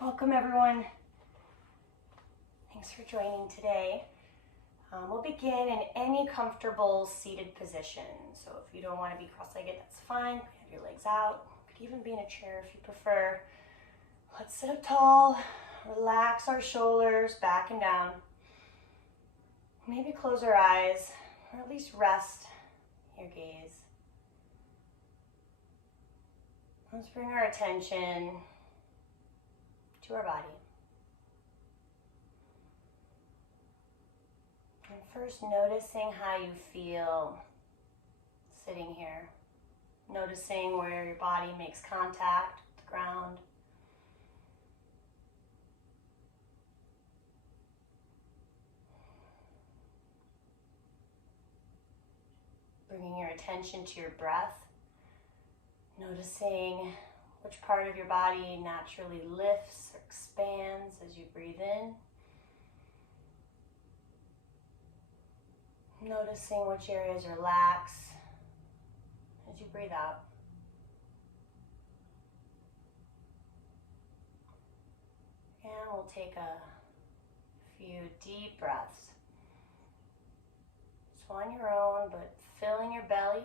Welcome everyone. Thanks for joining today. We'll begin in any comfortable seated position. So if you don't want to be cross-legged, that's fine. You have your legs out. You could even be in a chair if you prefer. Let's sit up tall, relax our shoulders back and down. Maybe close our eyes, or at least rest your gaze. Let's bring our attention to our body. And first, noticing how you feel sitting here. Noticing where your body makes contact with the ground. Bringing your attention to your breath. Noticing which part of your body naturally lifts or expands as you breathe in. Noticing which areas relax as you breathe out. And we'll take a few deep breaths. Just on your own, but filling your belly.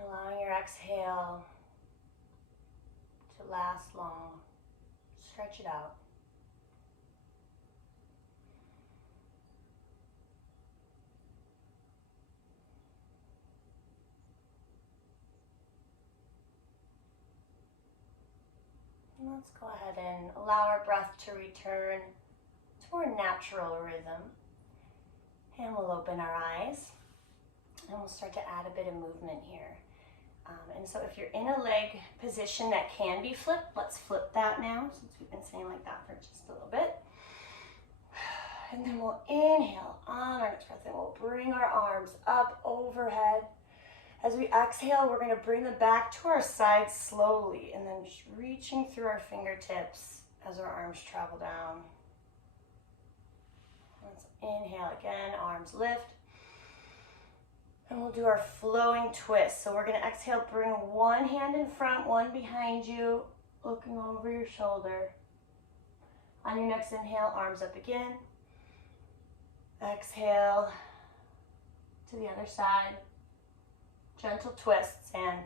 Allowing your exhale to last long. Stretch it out. And let's go ahead and allow our breath to return to our natural rhythm. And we'll open our eyes and we'll start to add a bit of movement here. And so if you're in a leg position that can be flipped, let's flip that now, since we've been saying like that for just a little bit. And then we'll inhale on our next breath, and we'll bring our arms up overhead. As we exhale, we're going to bring them back to our sides slowly, and then just reaching through our fingertips as our arms travel down. Let's inhale again, arms lift. And we'll do our flowing twist. So we're going to exhale, bring one hand in front, one behind you, looking over your shoulder. On your next inhale, arms up again. Exhale to the other side. Gentle twists and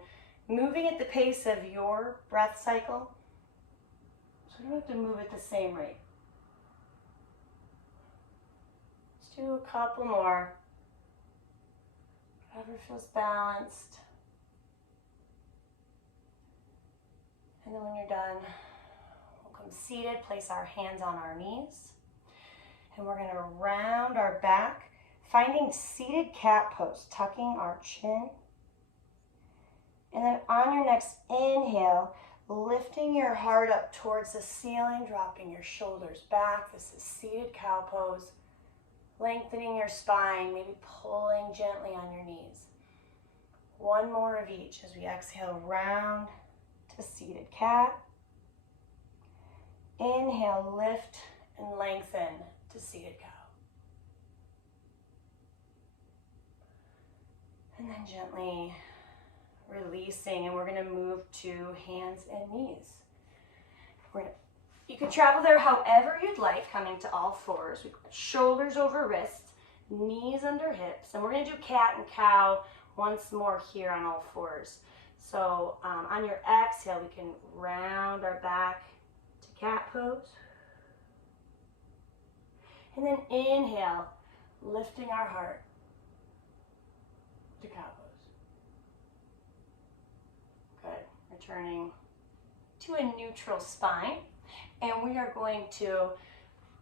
moving at the pace of your breath cycle. So you don't have to move at the same rate. Let's do a couple more. Whatever feels balanced. And then when you're done, we'll come seated, place our hands on our knees. And we're going to round our back, finding seated cat pose, tucking our chin. And then on your next inhale, lifting your heart up towards the ceiling, dropping your shoulders back. This is seated cow pose. Lengthening your spine, maybe pulling gently on your knees. One more of each as we exhale, round to seated cat. Inhale, lift and lengthen to seated cow. And then gently releasing, and we're going to move to hands and knees. You could travel there however you'd like, coming to all fours. We've got shoulders over wrists, knees under hips, and we're going to do cat and cow once more here on all fours. So on your exhale, we can round our back to cat pose. And then inhale, lifting our heart to cow pose. Good. Returning to a neutral spine. And we are going to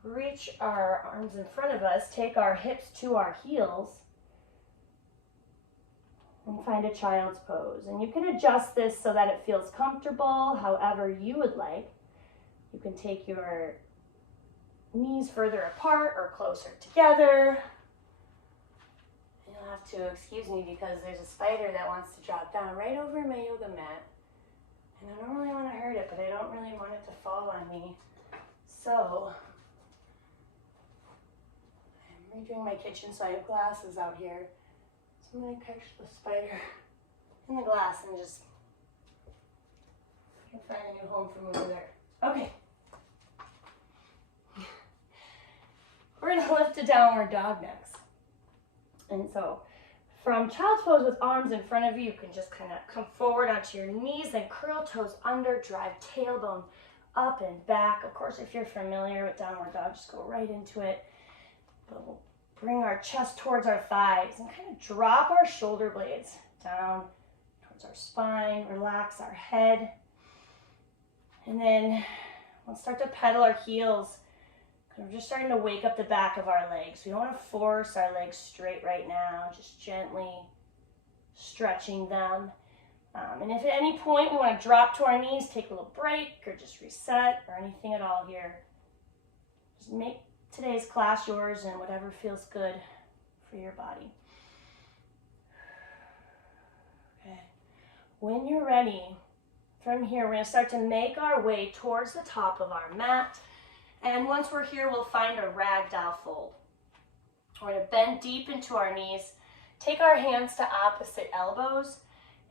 reach our arms in front of us, take our hips to our heels, and find a child's pose. And you can adjust this so that it feels comfortable, however you would like. You can take your knees further apart or closer together. You'll have to excuse me because there's a spider that wants to drop down right over my yoga mat. And I don't really want to hurt it, but I don't really want it to fall on me. So, I'm redoing my kitchen, so I have glasses out here. So I'm going to catch the spider in the glass and just You can find a new home from over there. Okay. We're going to lift to downward dog next. And so from child's pose with arms in front of you, you can just kind of come forward onto your knees, then curl toes under, drive tailbone up and back. Of course, if you're familiar with downward dog, just go right into it. But we'll bring our chest towards our thighs and kind of drop our shoulder blades down towards our spine, relax our head. And then we'll start to pedal our heels. We're just starting to wake up the back of our legs. We don't want to force our legs straight right now, just gently stretching them. And if at any point we want to drop to our knees, take a little break or just reset or anything at all here, just make today's class yours and whatever feels good for your body. Okay. When you're ready, from here we're going to start to make our way towards the top of our mat. And once we're here, we'll find a ragdoll fold. We're going to bend deep into our knees, take our hands to opposite elbows,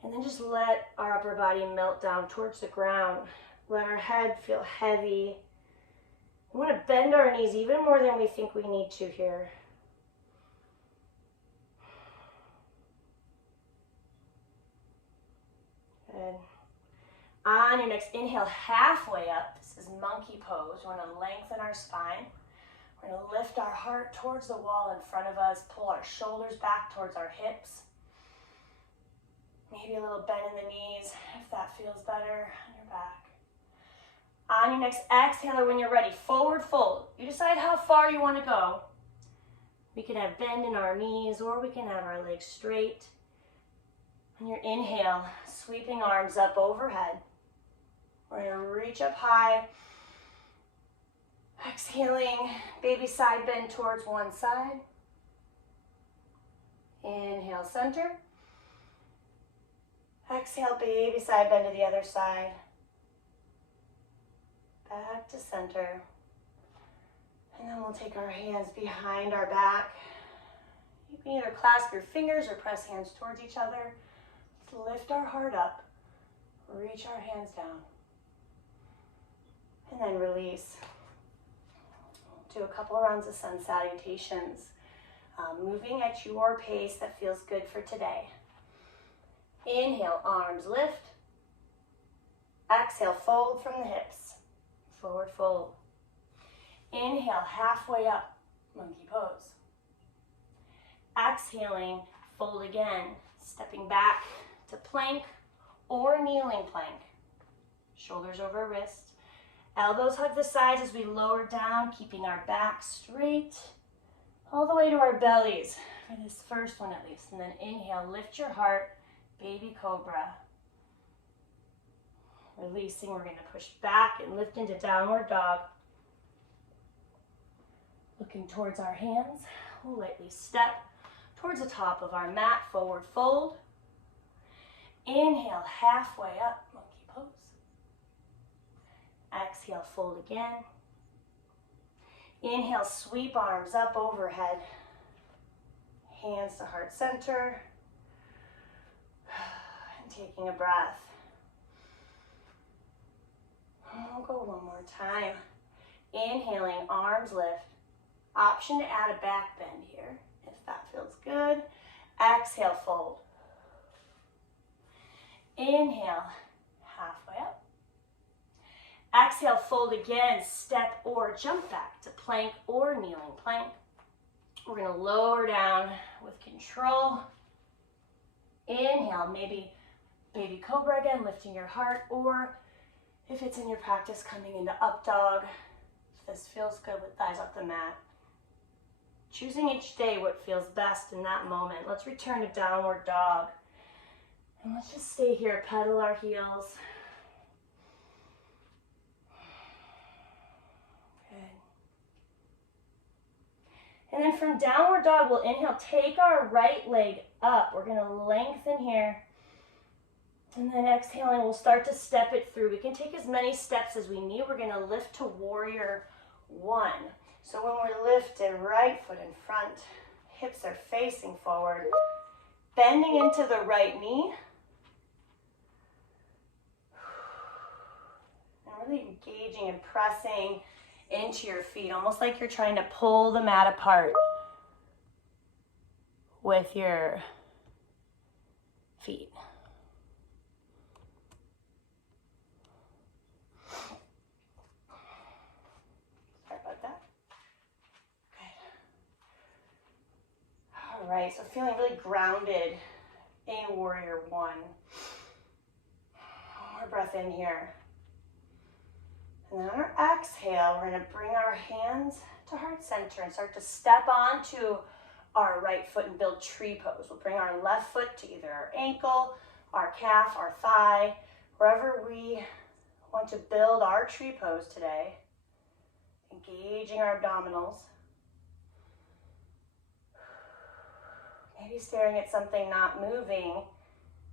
and then just let our upper body melt down towards the ground. Let our head feel heavy. We want to bend our knees even more than we think we need to here. Good. On your next inhale, halfway up. This is monkey pose. We're going to lengthen our spine. We're going to lift our heart towards the wall in front of us, pull our shoulders back towards our hips. Maybe a little bend in the knees if that feels better on your back. On your next exhale, or when you're ready, forward fold. You decide how far you want to go. We can have bend in our knees or we can have our legs straight. On your inhale, sweeping arms up overhead. We're going to reach up high. Exhaling, baby side bend towards one side. Inhale, center. Exhale, baby side bend to the other side. Back to center. And then we'll take our hands behind our back. You can either clasp your fingers or press hands towards each other. Let's lift our heart up. Reach our hands down. And then release. Do a couple of rounds of sun salutations. Moving at your pace that feels good for today. Inhale, arms lift. Exhale, fold from the hips. Forward fold. Inhale, halfway up, monkey pose. Exhaling, fold again, stepping back to plank or kneeling plank. Shoulders over wrists. Elbows hug the sides as we lower down, keeping our back straight all the way to our bellies for this first one at least. And then inhale, lift your heart, baby cobra. Releasing, we're going to push back and lift into downward dog. Looking towards our hands, we'll lightly step towards the top of our mat, forward fold. Inhale, halfway up, monkey pose. Exhale, fold again. Inhale, sweep arms up overhead. Hands to heart center. And taking a breath. We'll go one more time. Inhaling, arms lift. Option to add a back bend here, if that feels good. Exhale, fold. Inhale, halfway up. Exhale, fold again, step or jump back to plank or kneeling plank. We're going to lower down with control. Inhale, maybe baby cobra again, lifting your heart, or if it's in your practice, coming into up dog. If this feels good with thighs off the mat. Choosing each day what feels best in that moment. Let's return to downward dog. And let's just stay here, pedal our heels. Good. And then from downward dog, we'll inhale, take our right leg up. We're going to lengthen here. And then exhaling, we'll start to step it through. We can take as many steps as we need. We're going to lift to warrior one. So when we're lifted, right foot in front, hips are facing forward, bending into the right knee. really engaging and pressing into your feet, almost like you're trying to pull the mat apart with your feet. Sorry about that. Good. All right, so feeling really grounded in Warrior One. One more breath in here. And then on our exhale, we're going to bring our hands to heart center and start to step onto our right foot and build tree pose. We'll bring our left foot to either our ankle, our calf, our thigh, wherever we want to build our tree pose today. Engaging our abdominals. Maybe staring at something not moving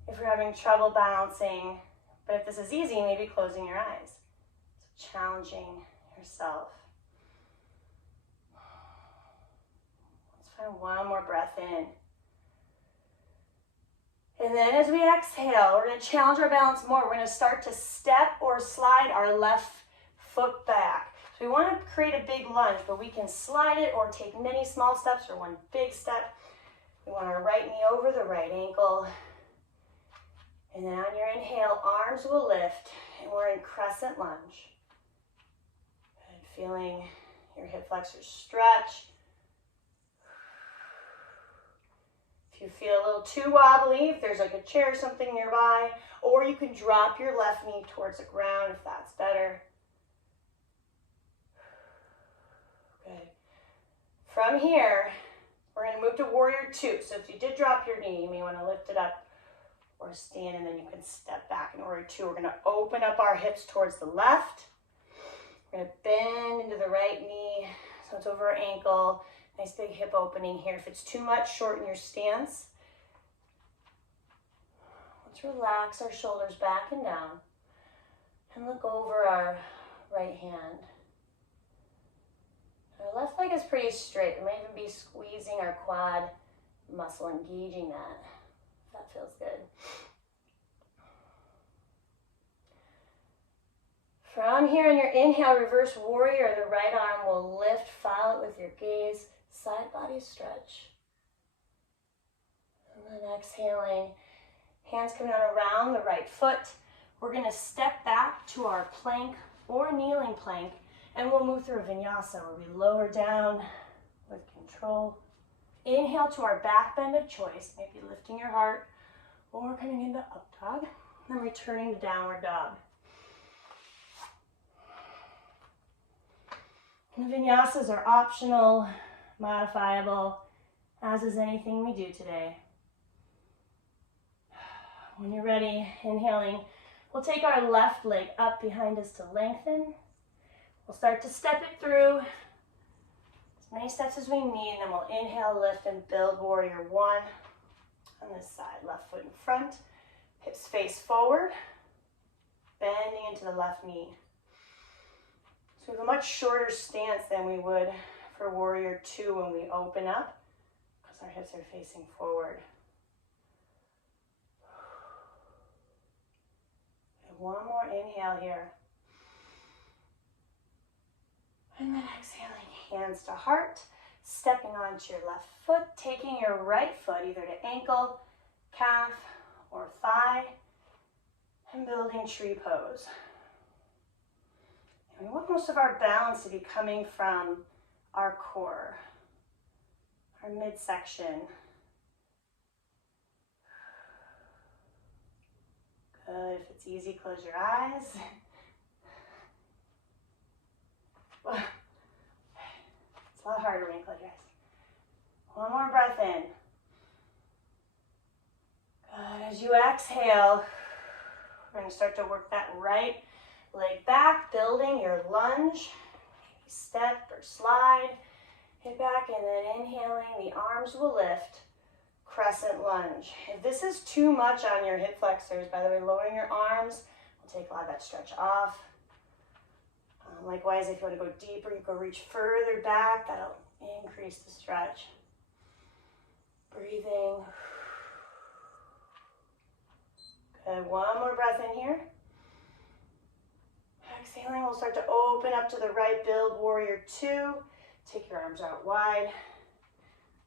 if you're having trouble balancing. But if this is easy, maybe closing your eyes. So challenging yourself. Let's find one more breath in. And then as we exhale, we're going to challenge our balance more. We're going to start to step or slide our left foot back. So we want to create a big lunge, but we can slide it or take many small steps or one big step. We want our right knee over the right ankle. And then on your inhale, arms will lift, and we're in crescent lunge. And feeling your hip flexors stretch. If you feel a little too wobbly, if there's like a chair or something nearby, or you can drop your left knee towards the ground if that's better. Good. From here, we're going to move to Warrior Two. So if you did drop your knee, you may want to lift it up or stand, and then you can step back in Warrior Two. We're going to open up our hips towards the left. We're going to bend into the right knee, so it's over our ankle. Nice big hip opening here. If it's too much, shorten your stance. Let's relax our shoulders back and down and look over our right hand. Our left leg is pretty straight. We might even be squeezing our quad muscle, engaging that. That feels good. From here, in your inhale, reverse warrior, the right arm will lift, follow it with your gaze, side body stretch. And then exhaling, hands coming out around the right foot. We're going to step back to our plank or kneeling plank, and we'll move through a vinyasa where we lower down with control. Inhale to our back bend of choice, maybe lifting your heart or coming into up dog, and then returning to downward dog. And vinyasas are optional, modifiable, as is anything we do today. When you're ready, inhaling, we'll take our left leg up behind us to lengthen. We'll start to step it through as many steps as we need, and then we'll inhale, lift, and build Warrior One on this side. Left foot in front, hips face forward, bending into the left knee. So we have a much shorter stance than we would for Warrior Two when we open up, because our hips are facing forward. And one more inhale here. And then exhaling, hands to heart, stepping onto your left foot, taking your right foot either to ankle, calf, or thigh, and building tree pose. And we want most of our balance to be coming from our core, our midsection. Good. If it's easy, close your eyes. It's a lot harder when you close your eyes. One more breath in. Good. As you exhale, we're going to start to work that right leg back, building your lunge. Step or slide, hip back, and then inhaling, the arms will lift, crescent lunge. If this is too much on your hip flexors, by the way, lowering your arms will take a lot of that stretch off. Likewise, if you want to go deeper, you go reach further back, that'll increase the stretch. Breathing. Good, one more breath in here. Exhaling we'll start to open up to the right, build warrior two. Take your arms out wide.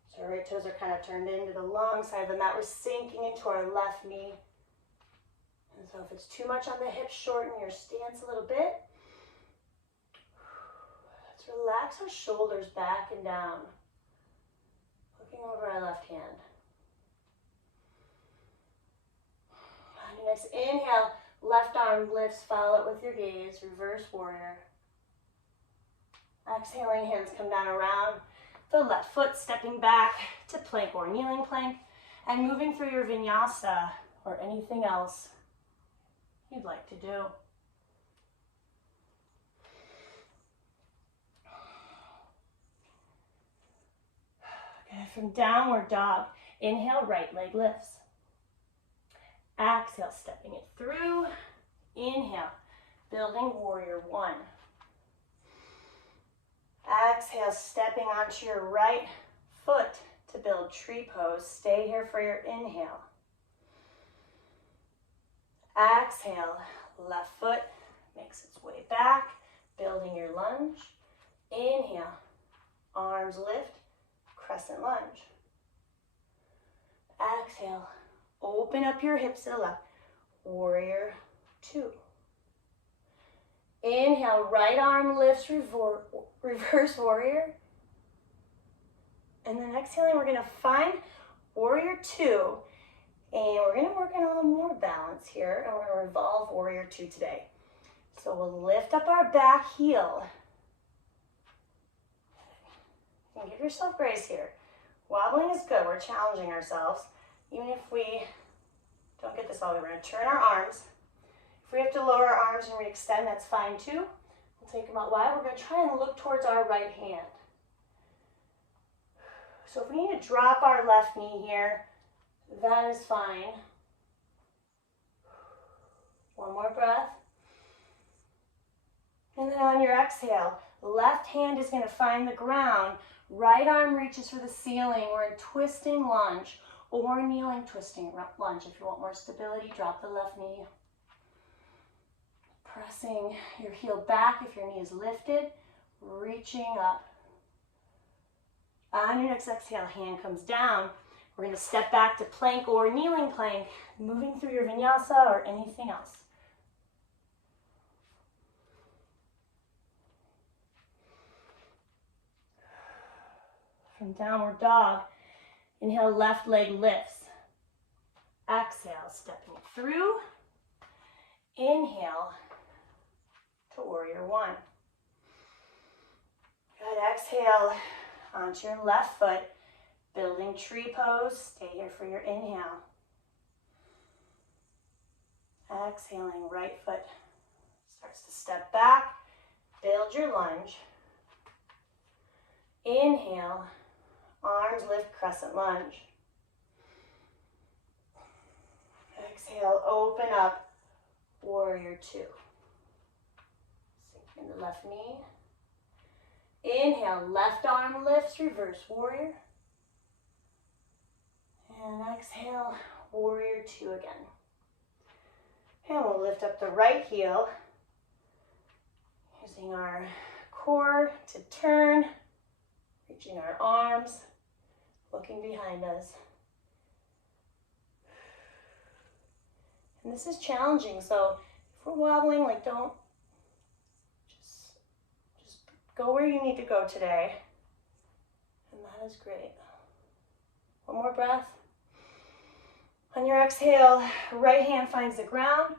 So our right toes are kind of turned into the long side of the mat. We're sinking into our left knee. And so if it's too much on the hips, shorten your stance a little bit. Let's relax our shoulders back and down. Looking over our left hand. On your next inhale, left arm lifts, follow it with your gaze, reverse warrior. Exhaling, hands come down around the left foot, stepping back to plank or kneeling plank, and moving through your vinyasa or anything else you'd like to do. Okay, from downward dog, inhale, right leg lifts. Exhale, stepping it through. Inhale, building warrior one. Exhale, stepping onto your right foot to build tree pose. Stay here for your inhale. Exhale, left foot makes its way back, building your lunge. Inhale, arms lift, crescent lunge. Exhale, open up your hips to the left, warrior two. Inhale, right arm lifts, reverse warrior. And then exhaling, we're gonna find warrior two. And we're gonna work on a little more balance here. And we're gonna revolve warrior two today. So we'll lift up our back heel. And give yourself grace here. Wobbling is good, we're challenging ourselves. Even if we don't get this all the way, we're gonna turn our arms. If we have to lower our arms and re-extend, that's fine too. We'll take them out wide. We're going to try and look towards our right hand. So if we need to drop our left knee here, that is fine. One more breath. And then on your exhale, left hand is going to find the ground. Right arm reaches for the ceiling. We're in twisting lunge or kneeling twisting lunge. If you want more stability, drop the left knee. Pressing your heel back if your knee is lifted, reaching up. On your next exhale, hand comes down. We're going to step back to plank or kneeling plank, moving through your vinyasa or anything else. From downward dog, inhale, left leg lifts. Exhale, stepping it through. Inhale to warrior one. Good, exhale onto your left foot, building tree pose. Stay here for your inhale. Exhaling, right foot starts to step back, build your lunge. Inhale, arms lift, crescent lunge. Exhale, open up, warrior two. Sink in the left knee. Inhale, left arm lifts, reverse warrior. And exhale, warrior two again. And we'll lift up the right heel, using our core to turn, reaching our arms, looking behind us. And this is challenging, so if we're wobbling, like don't, just go where you need to go today. And that is great. One more breath. On your exhale, right hand finds the ground,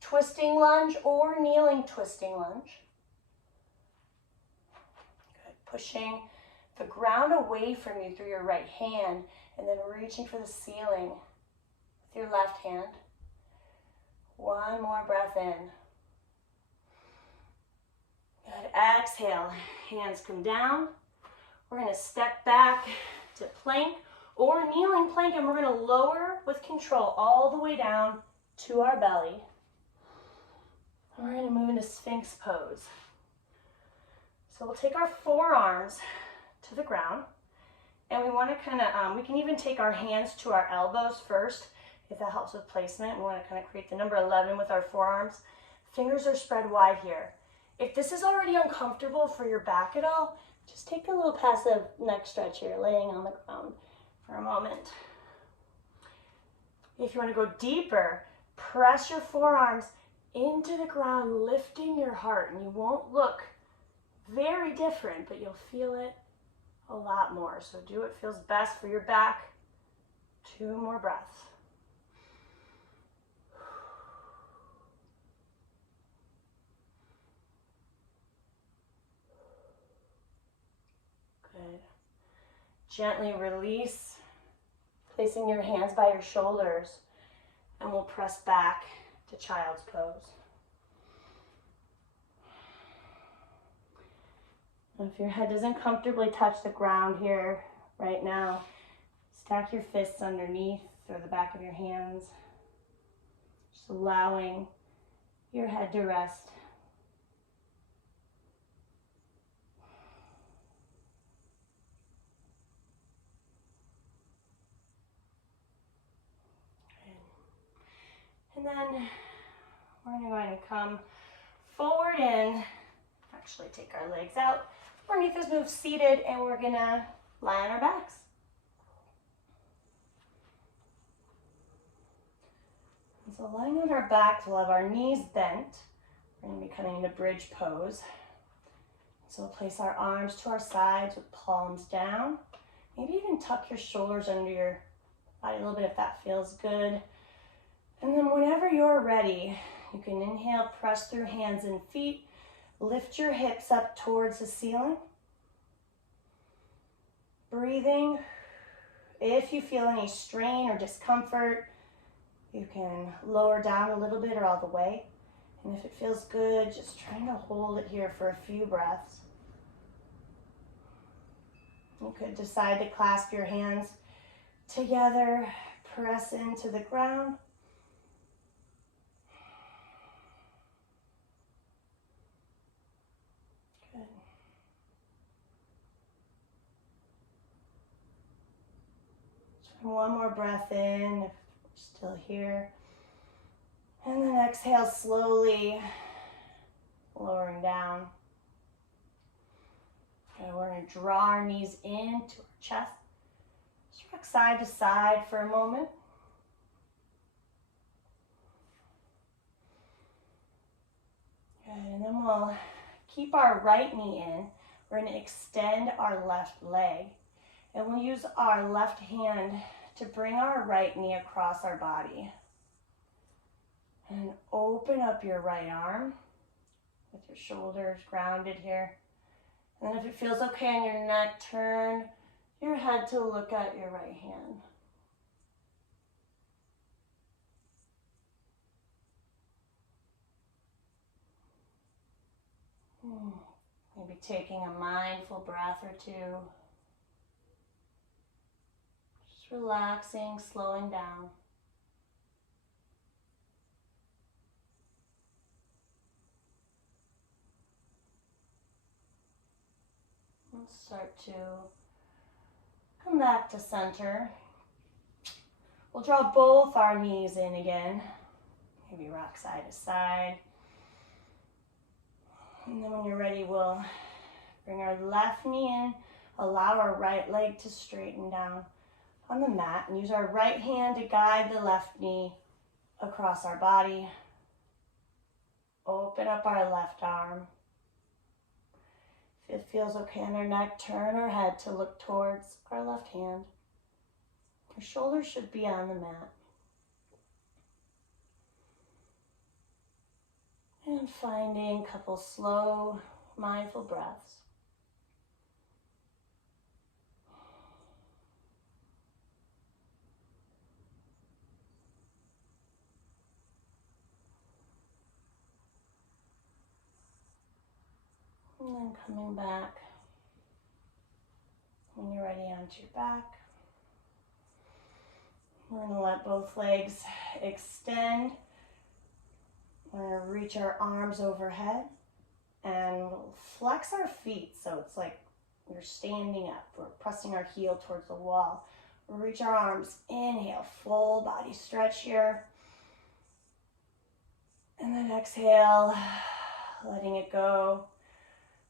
twisting lunge or kneeling twisting lunge. Good. Pushing the ground away from you through your right hand and then reaching for the ceiling with your left hand. One more breath in. Good. Exhale, hands come down. We're going to step back to plank or kneeling plank, and we're going to lower with control all the way down to our belly. And we're going to move into Sphinx pose. So we'll take our forearms to the ground, and we want to kind of, we can even take our hands to our elbows first, if that helps with placement. We want to kind of create the number 11 with our forearms. Fingers are spread wide here. If this is already uncomfortable for your back at all, just take a little passive neck stretch here, laying on the ground for a moment. If you want to go deeper, press your forearms into the ground, lifting your heart, and you won't look very different, but you'll feel it a lot more. So do what feels best for your back. 2 more breaths. Good. Gently release, placing your hands by your shoulders, and we'll press back to child's pose. If your head doesn't comfortably touch the ground here right now, stack your fists underneath or the back of your hands, just allowing your head to rest. And then we're going to come forward and actually take our legs out. Underneath us, move seated, and we're gonna lie on our backs. And so lying on our backs, we'll have our knees bent. We're gonna be coming into bridge pose. So we'll place our arms to our sides with palms down. Maybe even tuck your shoulders under your body a little bit if that feels good. And then whenever you're ready, you can inhale, press through hands and feet. Lift your hips up towards the ceiling. Breathing. If you feel any strain or discomfort, you can lower down a little bit or all the way. And if it feels good, just trying to hold it here for a few breaths. You could decide to clasp your hands together, press into the ground. Good. One more breath in, if we're still here. And then exhale slowly, lowering down. Okay, we're going to draw our knees into our chest. Just rock side to side for a moment. Good, and then we'll keep our right knee in. We're going to extend our left leg. And we'll use our left hand to bring our right knee across our body. And open up your right arm with your shoulders grounded here. And then if it feels okay on your neck, turn your head to look at your right hand. Maybe taking a mindful breath or two. Just relaxing, slowing down. Let's start to come back to center. We'll draw both our knees in again. Maybe rock side to side. And then when you're ready, we'll bring our left knee in, allow our right leg to straighten down on the mat, and use our right hand to guide the left knee across our body. Open up our left arm. If it feels okay on our neck, turn our head to look towards our left hand. Our shoulders should be on the mat. And finding a couple slow, mindful breaths. And then coming back when you're ready onto your back. We're going to let both legs extend. We're going to reach our arms overhead and we'll flex our feet so it's like we're standing up. We're pressing our heel towards the wall. We'll reach our arms, inhale, full body stretch here. And then exhale, letting it go.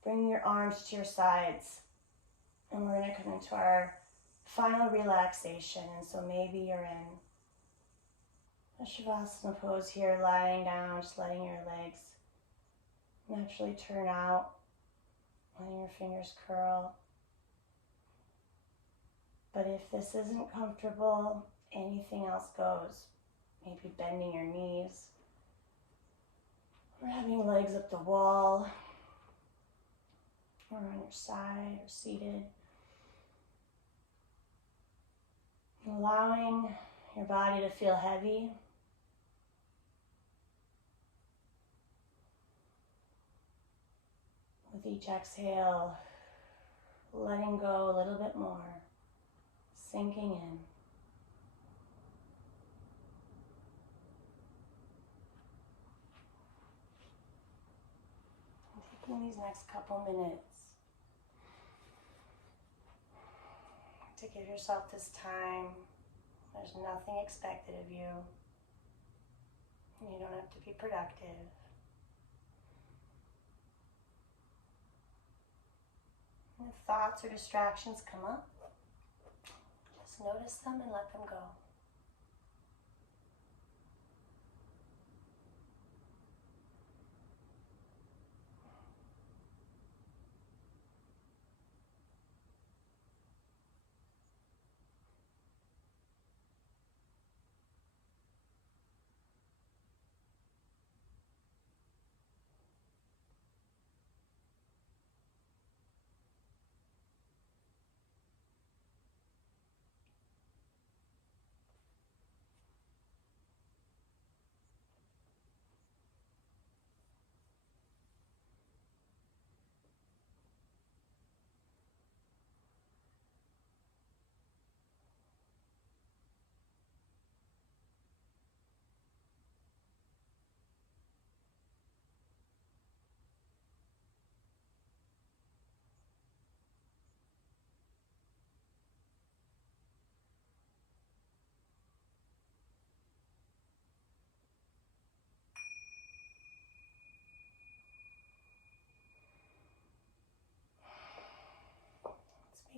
Bring your arms to your sides. And we're going to come into our final relaxation. And so maybe you're in a Shavasana pose here, lying down, just letting your legs naturally turn out, letting your fingers curl. But if this isn't comfortable, anything else goes. Maybe bending your knees, or having legs up the wall, or on your side, or seated. Allowing your body to feel heavy. With each exhale, letting go a little bit more, sinking in. And taking these next couple minutes to give yourself this time. There's nothing expected of you. You don't have to be productive. And if thoughts or distractions come up, just notice them and let them go.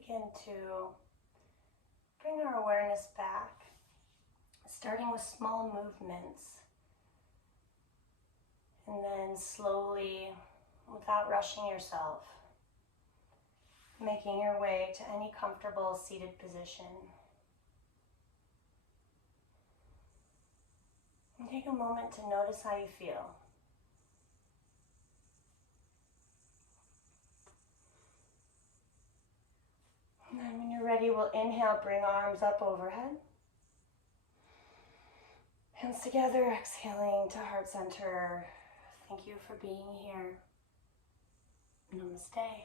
Begin to bring our awareness back, starting with small movements, and then slowly, without rushing yourself, making your way to any comfortable seated position. And take a moment to notice how you feel. And then when you're ready, we'll inhale, bring arms up overhead. Hands together, exhaling to heart center. Thank you for being here. Namaste.